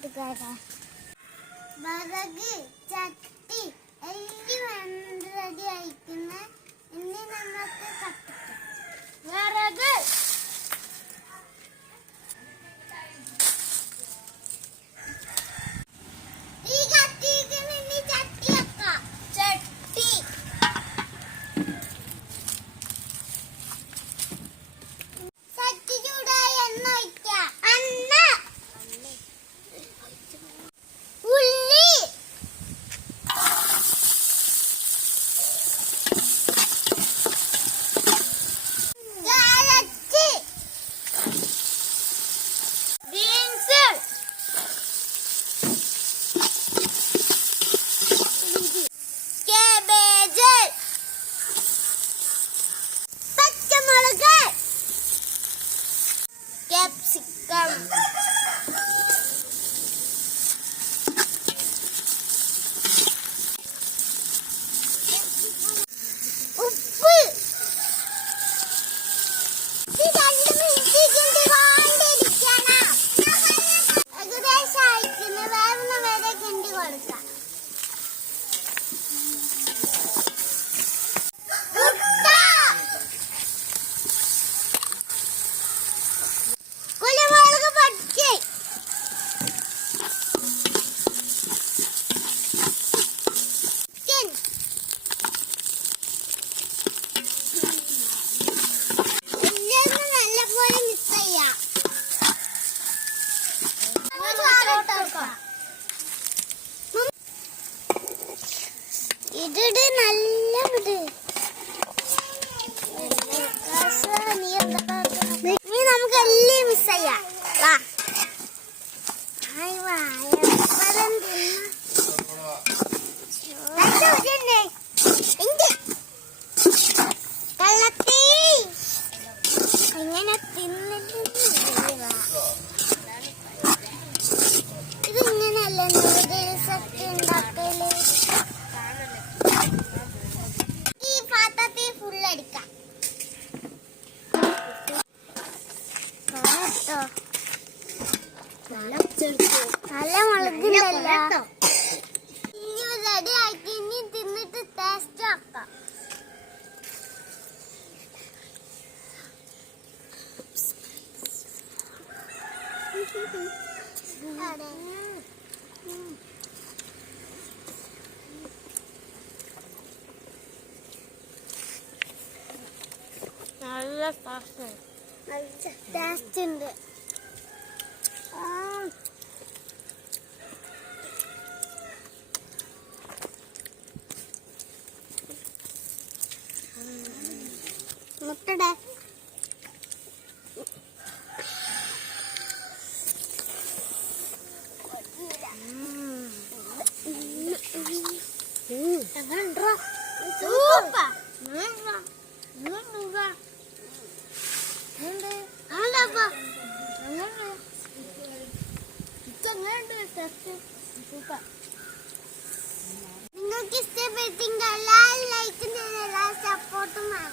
together. Bye, สิกรรม ഇതിങ്ങനെയല്ലേ noodles ഒക്കെ ഉണ്ടാക്കൽ. ഈ പാത്രത്തിൽ ഫുൾ അടിക്കാം. നല്ല മുളകില്ലല്ലോ. നല്ല ടേസ്റ്റ് ഉണ്ട് മുട്ടടേ നിങ്ങൾക്ക് ഇഷ്ടപ്പെട്ടെങ്കിൽ എല്ലാ ലൈക്കും സപ്പോർട്ടും വേണം